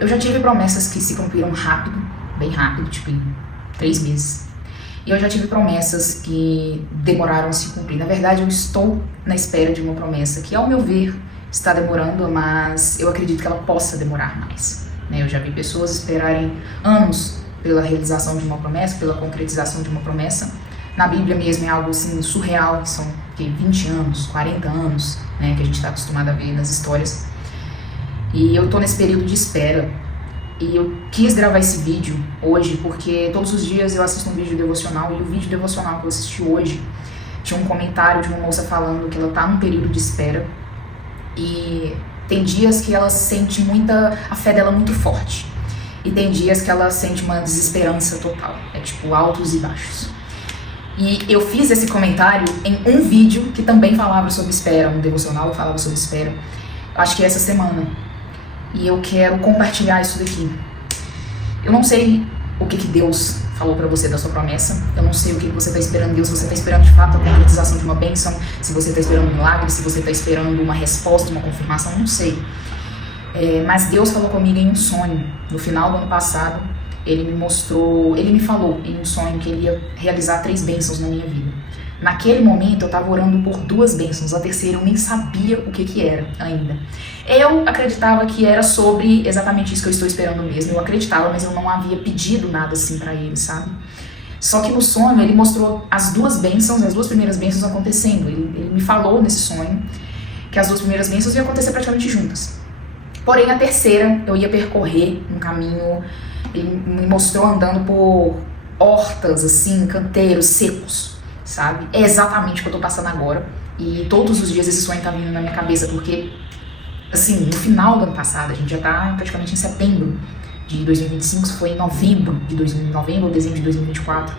Eu já tive promessas que se cumpriram rápido, bem rápido, tipo em 3 meses. E eu já tive promessas que demoraram a se cumprir. Na verdade, eu estou na espera de uma promessa que, ao meu ver, está demorando, mas eu acredito que ela possa demorar mais. Eu já vi pessoas esperarem anos pela realização de uma promessa, pela concretização de uma promessa. Na Bíblia mesmo é algo assim surreal, são 20 anos, 40 anos, que a gente está acostumado a ver nas histórias. E eu tô nesse período de espera. E eu quis gravar esse vídeo hoje porque todos os dias eu assisto um vídeo devocional, e o vídeo devocional que eu assisti hoje tinha um comentário de uma moça falando que ela tá num período de espera e tem dias que ela sente a fé dela muito forte, e tem dias que ela sente uma desesperança total, é tipo altos e baixos. E eu fiz esse comentário em um vídeo que também falava sobre espera, um devocional que falava sobre espera, acho que essa semana. E eu quero compartilhar isso daqui. Eu não sei o que Deus falou pra você da sua promessa. Eu não sei o que você tá esperando de Deus. Se você tá esperando de fato a concretização de uma bênção, se você tá esperando um milagre, se você tá esperando uma resposta, uma confirmação, eu não sei. Mas Deus falou comigo em um sonho. No final do ano passado, Ele me falou em um sonho que Ele ia realizar 3 bênçãos na minha vida. Naquele momento eu estava orando por 2 bênçãos, a terceira eu nem sabia o que era ainda. Eu acreditava que era sobre exatamente isso que eu estou esperando mesmo. Eu acreditava, mas eu não havia pedido nada assim pra Ele, sabe? Só que no sonho Ele mostrou as 2 bênçãos, as 2 primeiras bênçãos acontecendo. Ele me falou nesse sonho que as 2 primeiras bênçãos iam acontecer praticamente juntas. Porém a terceira eu ia percorrer um caminho. Ele me mostrou andando por hortas, assim, canteiros secos, sabe? É exatamente o que eu tô passando agora. E todos os dias esse sonho tá vindo na minha cabeça, porque, assim, no final do ano passado, a gente já tá praticamente em setembro de 2025, isso foi em novembro ou dezembro de 2024.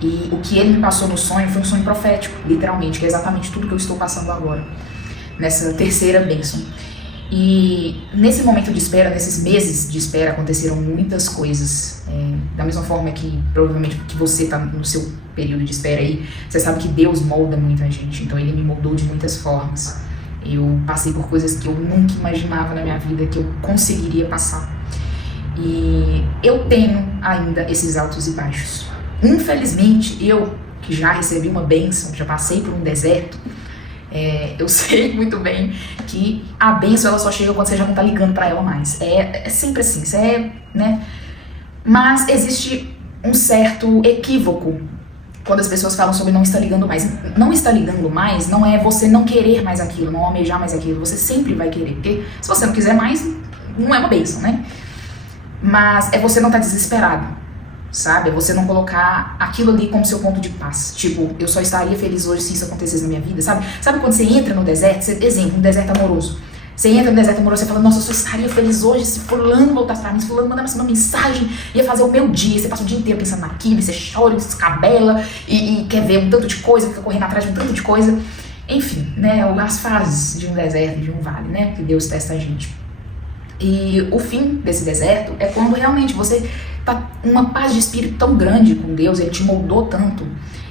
E o que ele me passou no sonho foi um sonho profético, literalmente, que é exatamente tudo que eu estou passando agora, nessa terceira bênção. E nesse momento de espera, nesses meses de espera, aconteceram muitas coisas. Da mesma forma que provavelmente que você está no seu período de espera aí, você sabe que Deus molda muita gente, então Ele me moldou de muitas formas. Eu passei por coisas que eu nunca imaginava na minha vida que eu conseguiria passar. E eu tenho ainda esses altos e baixos. Infelizmente, eu que já recebi uma bênção, já passei por um deserto, eu sei muito bem que a bênção ela só chega quando você já não tá ligando pra ela mais. É sempre assim, né? Mas existe um certo equívoco quando as pessoas falam sobre não estar ligando mais. Não estar ligando mais não é você não querer mais aquilo, não almejar mais aquilo. Você sempre vai querer, porque se você não quiser mais, não é uma bênção, né? Mas é você não estar desesperado. Sabe? É você não colocar aquilo ali como seu ponto de paz. Tipo, eu só estaria feliz hoje se isso acontecesse na minha vida, sabe? Sabe quando você entra no deserto, exemplo, um deserto amoroso. Você entra no deserto amoroso e fala, nossa, eu só estaria feliz hoje se fulano voltasse pra mim, se fulano mandasse uma mensagem, ia fazer o meu dia. Você passa o dia inteiro pensando naquilo, e você chora, se descabela e quer ver um tanto de coisa, fica correndo atrás de um tanto de coisa. Enfim, né? As fases de um deserto, de um vale, né? Que Deus testa a gente. E o fim desse deserto é quando realmente você tá uma paz de espírito tão grande com Deus, Ele te moldou tanto,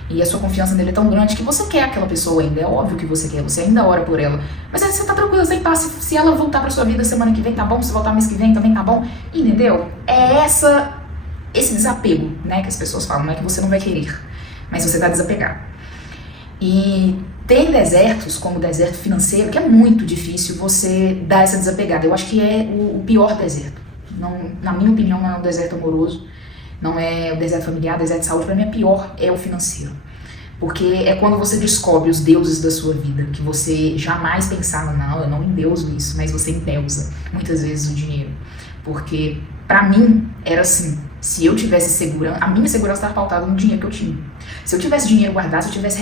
e a sua confiança nele é tão grande que você quer aquela pessoa ainda, é óbvio que você quer, você ainda ora por ela, mas aí você tá tranquilo, você tá, se ela voltar pra sua vida semana que vem, tá bom, se voltar mês que vem também tá bom, entendeu? É esse desapego, né, que as pessoas falam, não é que você não vai querer, mas você tá desapegado. E tem desertos, como o deserto financeiro, que é muito difícil você dar essa desapegada. Eu acho que é o pior deserto. Não, na minha opinião, não é o deserto amoroso, não é o deserto familiar, o deserto de saúde. Para mim, pior é o financeiro. Porque é quando você descobre os deuses da sua vida, que você jamais pensava, não, eu não endeuso isso, mas você endeusa muitas vezes o dinheiro. Porque, pra mim, era assim, se eu tivesse segurança, a minha segurança estava pautada no dinheiro que eu tinha. Se eu tivesse dinheiro guardado, se eu tivesse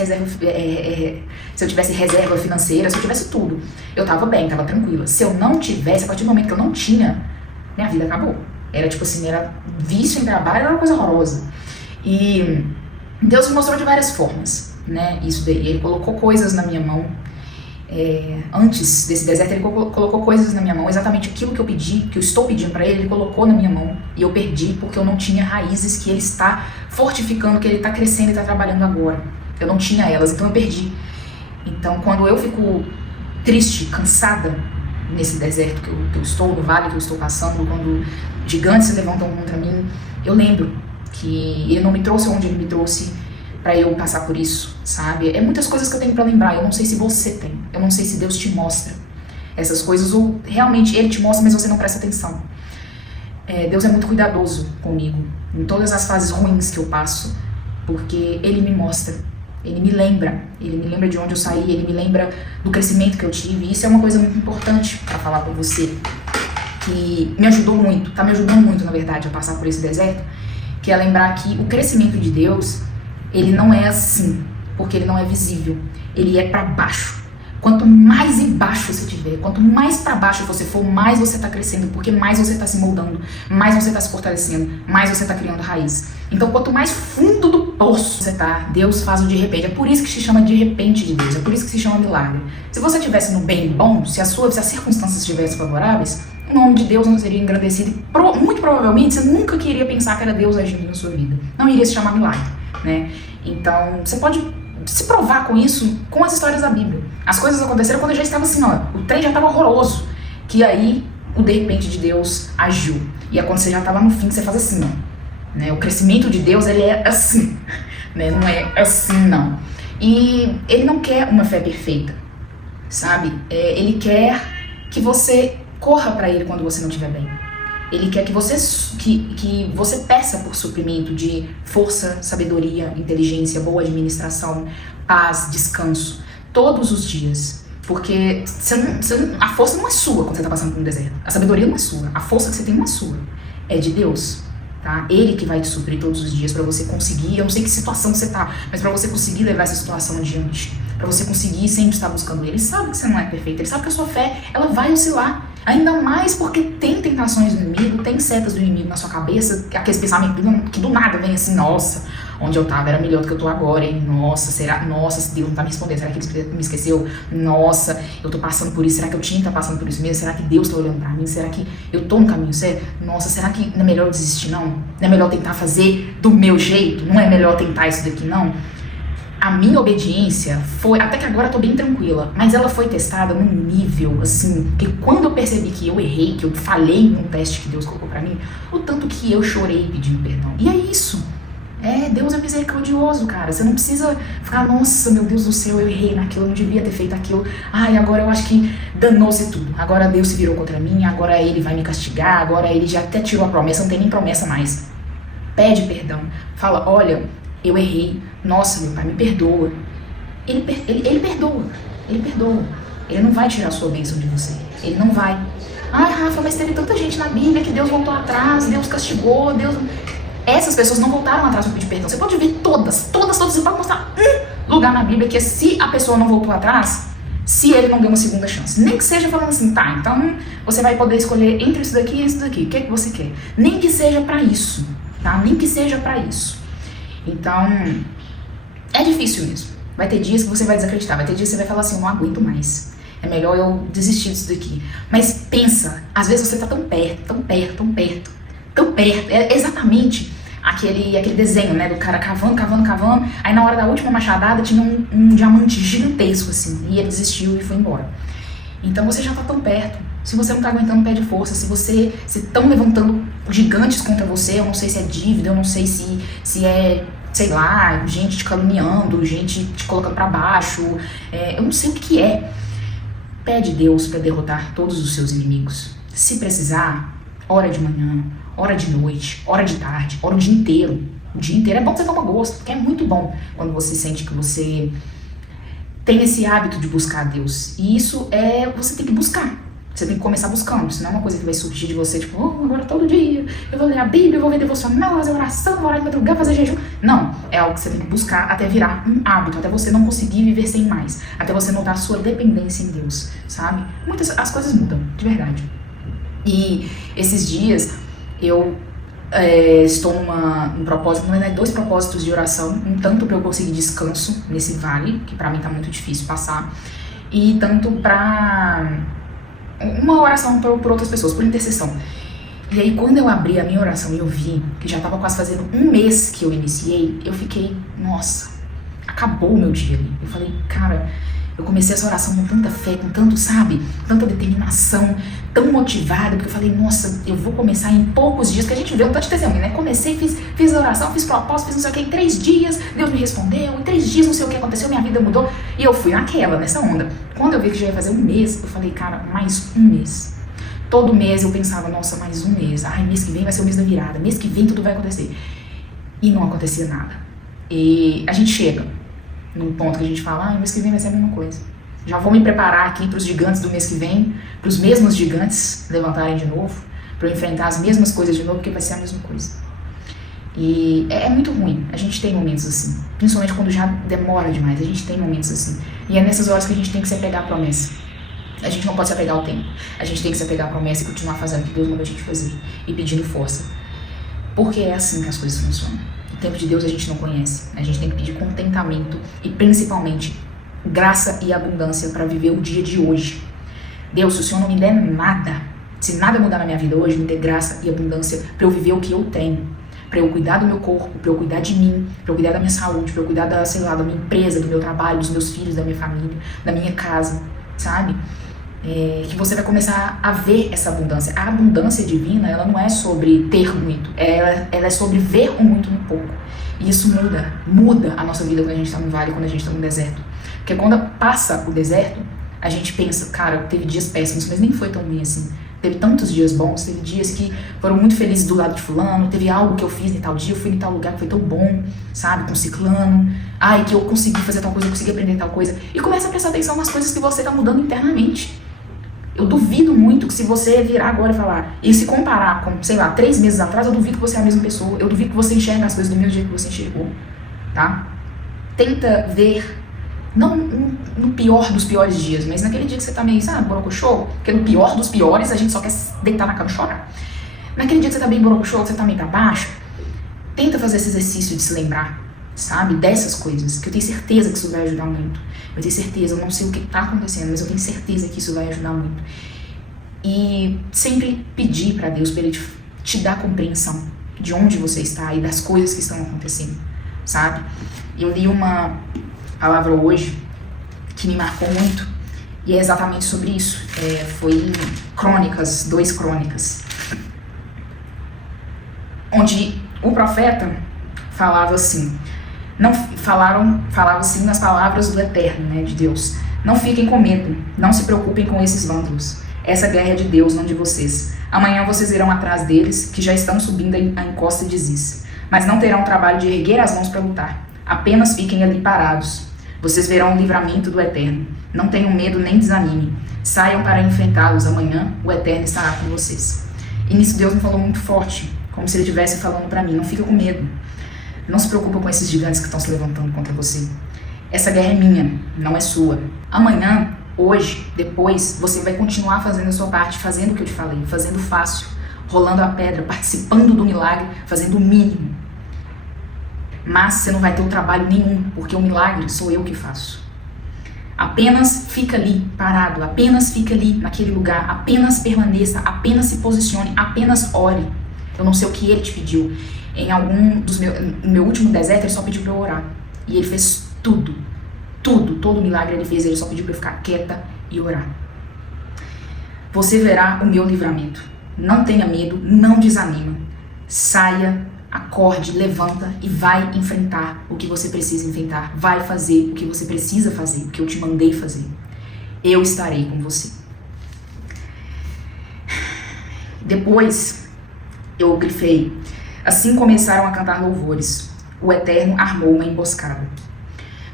reserva financeira, se eu tivesse tudo, eu tava bem, tava tranquila. Se eu não tivesse, a partir do momento que eu não tinha, minha vida acabou. Era tipo assim, era vício em trabalho, era uma coisa horrorosa. E Deus me mostrou de várias formas, né, isso daí. Ele colocou coisas na minha mão. Antes desse deserto, Ele colocou coisas na minha mão, exatamente aquilo que eu pedi, que eu estou pedindo pra Ele colocou na minha mão, e eu perdi porque eu não tinha raízes que Ele está fortificando, que Ele está crescendo e está trabalhando agora. Eu não tinha elas, então eu perdi. Então, quando eu fico triste, cansada, nesse deserto que eu estou, no vale que eu estou passando, quando gigantes se levantam contra mim, eu lembro que ele não me trouxe onde ele me trouxe para eu passar por isso, sabe? É muitas coisas que eu tenho para lembrar, eu não sei se você tem, eu não sei se Deus te mostra essas coisas, ou realmente ele te mostra, mas você não presta atenção. Deus é muito cuidadoso comigo, em todas as fases ruins que eu passo, porque ele me mostra, ele me lembra de onde eu saí, ele me lembra do crescimento que eu tive, e isso é uma coisa muito importante para falar com você, que me ajudou muito, tá me ajudando muito, na verdade, a passar por esse deserto, que é lembrar que o crescimento de Deus, ele não é assim, porque ele não é visível, ele é para baixo. Quanto mais embaixo você tiver, quanto mais para baixo você for, mais você está crescendo, porque mais você está se moldando, mais você está se fortalecendo, mais você está criando raiz. Então, quanto mais fundo do poço você tá, Deus faz o de repente. É por isso que se chama de repente de Deus, é por isso que se chama milagre. Se você estivesse no bem bom, se as circunstâncias estivessem favoráveis, o nome de Deus não seria engrandecido e muito provavelmente você nunca queria pensar que era Deus agindo na sua vida. Não iria se chamar milagre, né? Então, você pode se provar com isso, com as histórias da Bíblia. As coisas aconteceram quando eu já estava assim, ó, o trem já estava horroroso, que aí o de repente de Deus agiu. E é quando você já estava no fim, você faz assim, ó, né? O crescimento de Deus, ele é assim, né? Não é assim, não. E ele não quer uma fé perfeita, sabe? Ele quer que você corra para ele quando você não estiver bem. Ele quer que você peça por suprimento de força, sabedoria, inteligência, boa administração, paz, descanso, todos os dias. Porque a força não é sua quando você está passando por um deserto. A sabedoria não é sua. A força que você tem não é sua. É de Deus, tá? Ele que vai te suprir todos os dias para você conseguir, eu não sei que situação você tá, mas para você conseguir levar essa situação adiante. Para você conseguir sempre estar buscando ele. Ele sabe que você não é perfeito. Ele sabe que a sua fé, ela vai oscilar. Ainda mais porque tem tentações do inimigo, tem setas do inimigo na sua cabeça, aqueles pensamentos que do nada vem assim, nossa, onde eu tava era melhor do que eu tô agora, hein? Nossa, se Deus não tá me respondendo, será que ele me esqueceu? Nossa, eu tô passando por isso, será que eu tinha que estar passando por isso mesmo? Será que Deus tá olhando pra mim? Será que eu tô no caminho certo? Nossa, será que não é melhor desistir, não? Não é melhor tentar fazer do meu jeito? Não é melhor tentar isso daqui, não? A minha obediência foi, até que agora eu tô bem tranquila, mas ela foi testada num nível, assim, que quando eu percebi que eu errei, que eu falhei num teste que Deus colocou pra mim, o tanto que eu chorei pedindo perdão. E é isso. Deus é misericordioso, cara. Você não precisa ficar, nossa, meu Deus do céu, eu errei naquilo, eu não devia ter feito aquilo. Ai, agora eu acho que danou-se tudo. Agora Deus se virou contra mim, agora ele vai me castigar, agora ele já até tirou a promessa, não tem nem promessa mais. Pede perdão. Fala, olha, eu errei. Nossa, meu pai, me perdoa. Ele perdoa. Ele perdoa. Ele não vai tirar a sua bênção de você. Ele não vai. Ai, Rafa, mas teve tanta gente na Bíblia que Deus voltou atrás, Deus castigou, Deus... Essas pessoas não voltaram atrás para pedir perdão. Você pode ver todas. Você pode mostrar um lugar na Bíblia que se a pessoa não voltou atrás, se ele não deu uma segunda chance. Nem que seja falando assim, tá, então você vai poder escolher entre isso daqui e isso daqui. O que é que você quer? Nem que seja para isso, tá? Nem que seja para isso. Então... é difícil mesmo. Vai ter dias que você vai desacreditar, vai ter dias que você vai falar assim, eu não aguento mais. É melhor eu desistir disso daqui. Mas pensa, às vezes você tá tão perto, tão perto, tão perto, tão perto. É exatamente aquele desenho, né, do cara cavando, aí na hora da última machadada tinha um diamante gigantesco, assim, e ele desistiu e foi embora. Então você já tá tão perto. Se você não tá aguentando, pede força. Se estão levantando gigantes contra você, eu não sei se é dívida, eu não sei se é... sei lá, gente te caluniando, gente te colocando pra baixo, eu não sei o que é. Pede Deus pra derrotar todos os seus inimigos. Se precisar, ora de manhã, ora de noite, ora de tarde, ora o dia inteiro. O dia inteiro é bom que você toma gosto, porque é muito bom quando você sente que você tem esse hábito de buscar a Deus. E isso você tem que buscar. Você tem que começar buscando, isso não é uma coisa que vai surgir de você, tipo, agora todo dia eu vou ler a Bíblia, eu vou ver devocional, fazer oração, vou orar em madrugada, fazer jejum. Não, é algo que você tem que buscar até virar um hábito, até você não conseguir viver sem mais, até você notar a sua dependência em Deus, sabe? As coisas mudam, de verdade. E esses dias eu estou num propósito, não é 2 propósitos de oração, um tanto para eu conseguir descanso nesse vale, que pra mim tá muito difícil passar, e tanto pra... uma oração por outras pessoas, por intercessão. E aí quando eu abri a minha oração e eu vi que já estava quase fazendo 1 mês que eu iniciei, eu fiquei, nossa, acabou o meu dia ali. Eu falei, cara, Eu comecei essa oração com tanta fé, com tanto, sabe, tanta determinação, tão motivada, porque eu falei, nossa, eu vou começar em poucos dias, que a gente vê um tanto de testemunho, né? Comecei, fiz a oração, fiz propósito, fiz não sei o que, em 3 dias, Deus me respondeu, em 3 dias não sei o que aconteceu, minha vida mudou, e eu fui nessa onda. Quando eu vi que já ia fazer 1 mês, eu falei, cara, mais 1 mês. Todo mês eu pensava, nossa, mais 1 mês, ai, mês que vem vai ser o mês da virada, mês que vem tudo vai acontecer. E não acontecia nada. E a gente chega num ponto que a gente fala, mês que vem vai ser a mesma coisa. Já vou me preparar aqui para os gigantes do mês que vem, para os mesmos gigantes levantarem de novo, para eu enfrentar as mesmas coisas de novo, porque vai ser a mesma coisa. E é muito ruim, a gente tem momentos assim, principalmente quando já demora demais, a gente tem momentos assim. E é nessas horas que a gente tem que se apegar à promessa. A gente não pode se apegar ao tempo, a gente tem que se apegar à promessa e continuar fazendo o que Deus mandou a gente fazer, e pedindo força. Porque é assim que as coisas funcionam. O tempo de Deus a gente não conhece. A gente tem que pedir contentamento e principalmente graça e abundância para viver o dia de hoje. Deus, se o Senhor não me der nada, se nada mudar na minha vida hoje, me dê graça e abundância para eu viver o que eu tenho. Para eu cuidar do meu corpo, para eu cuidar de mim, para eu cuidar da minha saúde, para eu cuidar da, sei lá, da minha empresa, do meu trabalho, dos meus filhos, da minha família, da minha casa, sabe? Que você vai começar a ver essa abundância. A abundância divina, ela não é sobre ter muito, ela é sobre ver o muito no pouco. E isso muda a nossa vida quando a gente está no vale, quando a gente está no deserto. Porque quando passa o deserto, a gente pensa, cara, teve dias péssimos, mas nem foi tão ruim assim. Teve tantos dias bons, teve dias que foram muito felizes do lado de fulano, teve algo que eu fiz em tal dia, eu fui em tal lugar que foi tão bom, sabe, com ciclano. Ai, que eu consegui fazer tal coisa, eu consegui aprender tal coisa. E começa a prestar atenção nas coisas que você está mudando internamente. Eu duvido muito que se você virar agora e falar, e se comparar com, sei lá, 3 meses atrás, eu duvido que você é a mesma pessoa, eu duvido que você enxerga as coisas do mesmo jeito que você enxergou, tá? Tenta ver, não no pior dos piores dias, mas naquele dia que você tá meio, sabe, borocochô, porque no pior dos piores a gente só quer deitar na cama e chorar. Naquele dia que você tá bem borocochô, que você tá meio pra baixo, tenta fazer esse exercício de se lembrar, sabe, dessas coisas, que eu tenho certeza que isso vai ajudar muito. Eu tenho certeza, eu não sei o que está acontecendo, mas eu tenho certeza que isso vai ajudar muito. E sempre pedir para Deus, para Ele te dar compreensão de onde você está e das coisas que estão acontecendo, sabe? Eu li uma palavra hoje que me marcou muito e é exatamente sobre isso. Foi em Crônicas, 2 Crônicas, onde o profeta falava assim, falava assim nas palavras do Eterno, né, de Deus. Não fiquem com medo, não se preocupem com esses vândalos. Essa guerra é de Deus, não de vocês. Amanhã vocês irão atrás deles, que já estão subindo a encosta de Ziz. Mas não terão trabalho de erguer as mãos para lutar. Apenas fiquem ali parados. Vocês verão o livramento do Eterno. Não tenham medo nem desanimem. Saiam para enfrentá-los. Amanhã o Eterno estará com vocês. E nisso Deus me falou muito forte, como se Ele estivesse falando para mim, não fica com medo. Não se preocupa com esses gigantes que estão se levantando contra você. Essa guerra é minha, não é sua. Amanhã, hoje, depois, você vai continuar fazendo a sua parte, fazendo o que eu te falei, fazendo fácil, rolando a pedra, participando do milagre, fazendo o mínimo. Mas você não vai ter o trabalho nenhum, porque o milagre sou eu que faço. Apenas fica ali, parado, apenas fica ali naquele lugar, apenas permaneça, apenas se posicione, apenas ore. Eu não sei o que Ele te pediu. Em algum dos no meu último deserto, Ele só pediu para eu orar. E Ele fez tudo. Todo milagre Ele fez. Ele só pediu para eu ficar quieta e orar. Você verá o meu livramento. Não tenha medo, não desanima. Saia, acorde, levanta e vai enfrentar o que você precisa enfrentar. Vai fazer o que você precisa fazer, o que eu te mandei fazer. Eu estarei com você. Depois, eu grifei. Assim começaram a cantar louvores. O Eterno armou uma emboscada.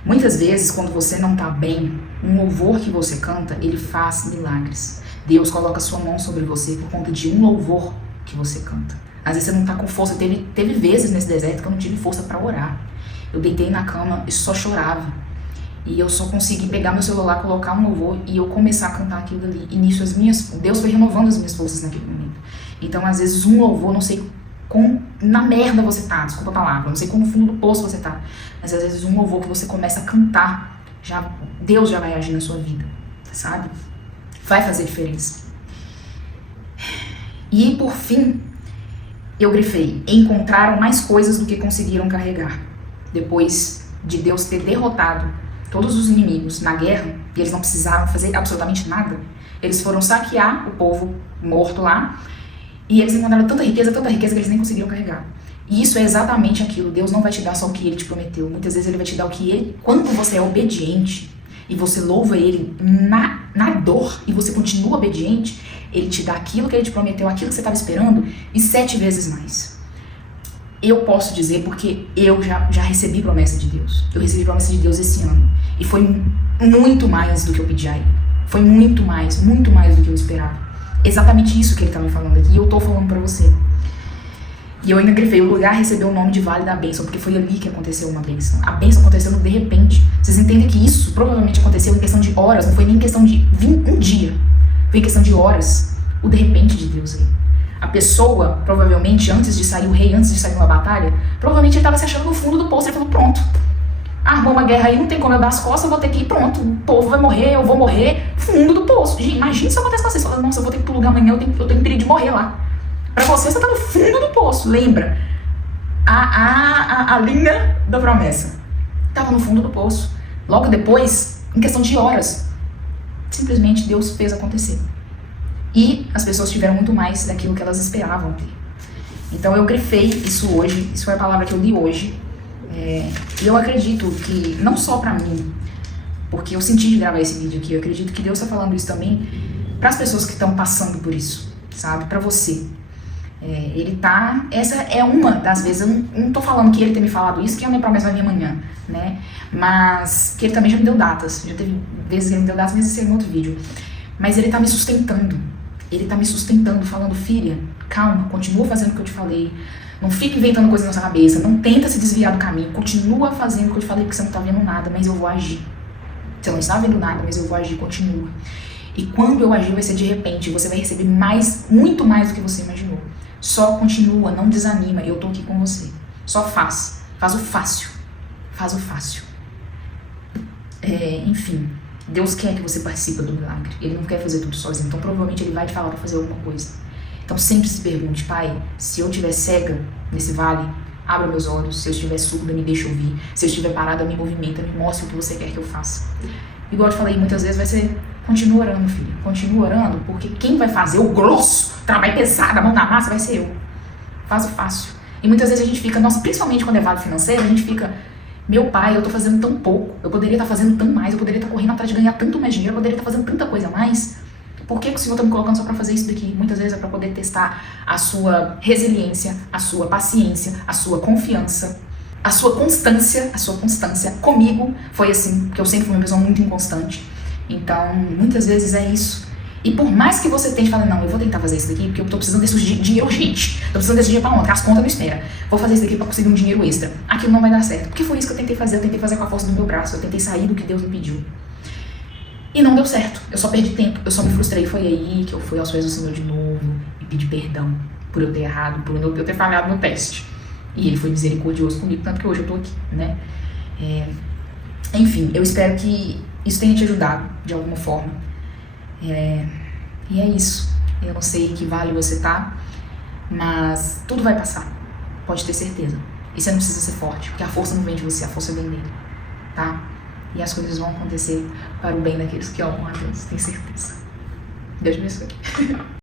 Muitas vezes, quando você não está bem, um louvor que você canta, ele faz milagres. Deus coloca sua mão sobre você por conta de um louvor que você canta. Às vezes você não está com força. Teve vezes nesse deserto que eu não tive força para orar. Eu deitei na cama e só chorava. E eu só consegui pegar meu celular, colocar um louvor e eu começar a cantar aquilo ali. E nisso Deus foi renovando as minhas forças naquele momento. Então, às vezes, um louvor, não sei na merda você tá, desculpa a palavra, não sei como no fundo do poço você tá, mas às vezes um louvor que você começa a cantar, Deus já vai agir na sua vida, sabe? Vai fazer diferença. E por fim, eu grifei, encontraram mais coisas do que conseguiram carregar, depois de Deus ter derrotado todos os inimigos na guerra, e eles não precisaram fazer absolutamente nada. Eles foram saquear o povo morto lá, e eles encontraram tanta riqueza que eles nem conseguiram carregar. E isso é exatamente aquilo. Deus não vai te dar só o que Ele te prometeu. Muitas vezes Ele vai te dar o que Ele... Quando você é obediente e você louva Ele na dor e você continua obediente, Ele te dá aquilo que Ele te prometeu, aquilo que você estava esperando e 7 vezes mais. Eu posso dizer porque eu já recebi promessa de Deus. Eu recebi promessa de Deus esse ano. E foi muito mais do que eu pedi a Ele. Foi muito mais do que eu esperava. Exatamente isso que Ele está me falando aqui. E eu estou falando para você. E eu ainda grifei, o lugar recebeu o nome de Vale da Bênção, porque foi ali que aconteceu uma bênção. A bênção aconteceu de repente. Vocês entendem que isso provavelmente aconteceu em questão de horas, não foi nem em questão de um dia. Foi em questão de horas. O de repente de Deus aí. A pessoa, provavelmente, antes de sair o rei, antes de sair uma batalha, provavelmente ele estava se achando no fundo do poço. Ele falou, pronto, armou uma guerra aí, não tem como eu dar as costas, eu vou ter que ir, pronto, o povo vai morrer, eu vou morrer, fundo do poço. Gente, imagina se acontece com vocês. Você fala, nossa, eu vou ter que ir pro lugar amanhã, eu tenho perigo de morrer lá. Pra você tá no fundo do poço, lembra? A linha da promessa. Tava no fundo do poço. Logo depois, em questão de horas, simplesmente Deus fez acontecer. E as pessoas tiveram muito mais daquilo que elas esperavam ter. Então eu grifei isso hoje, isso foi a palavra que eu li hoje. E eu acredito que, não só pra mim, porque eu senti de gravar esse vídeo aqui, eu acredito que Deus tá falando isso também para as pessoas que estão passando por isso, sabe? Pra você. Ele tá... Essa é uma das vezes... Eu não tô falando que ele ter me falado isso, que a minha promessa vai vir amanhã, né? Mas que ele também já me deu datas. Já teve vezes que ele me deu datas, mas isso é em outro vídeo. Mas ele tá me sustentando. Ele tá me sustentando, falando, filha, calma, continua fazendo o que eu te falei. Não fica inventando coisa na sua cabeça. Não tenta se desviar do caminho. Continua fazendo o que eu te falei, porque você não tá vendo nada, mas eu vou agir. Você não está vendo nada, mas eu vou agir. Continua. E quando eu agir, vai ser de repente. Você vai receber muito mais do que você imaginou. Só continua, não desanima, eu tô aqui com você. Só faz o fácil. Faz o fácil. Enfim, Deus quer que você participe do milagre. Ele não quer fazer tudo sozinho, então provavelmente Ele vai te falar pra fazer alguma coisa. Então sempre se pergunte, Pai, se eu estiver cega nesse vale, abra meus olhos. Se eu estiver surda, me deixa ouvir. Se eu estiver parada, me movimenta, me mostra o que você quer que eu faça. Igual eu te falei, muitas vezes vai ser, continua orando, filha. Continua orando, porque quem vai fazer o grosso, trabalho pesado, a mão na massa, vai ser eu. Faz o fácil. E muitas vezes a gente fica, nossa, principalmente quando é vale financeiro, a gente fica, meu pai, eu tô fazendo tão pouco, eu poderia estar fazendo tão mais, eu poderia estar correndo atrás de ganhar tanto mais dinheiro, eu poderia estar fazendo tanta coisa a mais. Por que o Senhor tá me colocando só pra fazer isso daqui? Muitas vezes é pra poder testar a sua resiliência, a sua paciência, a sua confiança, a sua constância. Comigo foi assim, porque eu sempre fui uma pessoa muito inconstante. Então, muitas vezes é isso. E por mais que você tente falar, não, eu vou tentar fazer isso daqui porque eu tô precisando desse dinheiro urgente. Tô precisando desse dinheiro pra ontem, as contas não esperam. Vou fazer isso daqui pra conseguir um dinheiro extra. Aquilo não vai dar certo. Porque foi isso que eu tentei fazer. Eu tentei fazer com a força do meu braço. Eu tentei sair do que Deus me pediu. E não deu certo. Eu só perdi tempo. Eu só me frustrei. Foi aí que eu fui aos pés do Senhor de novo e pedi perdão por eu ter errado, por eu ter falhado no teste. E Ele foi misericordioso comigo, tanto que hoje eu tô aqui, né? Enfim, eu espero que isso tenha te ajudado de alguma forma. E é isso. Eu não sei que vale você tá, mas tudo vai passar. Pode ter certeza. E você não precisa ser forte, porque a força não vem de você, a força vem dele, tá? E as coisas vão acontecer para o bem daqueles que amam a Deus, tenho certeza. Deus me abençoe.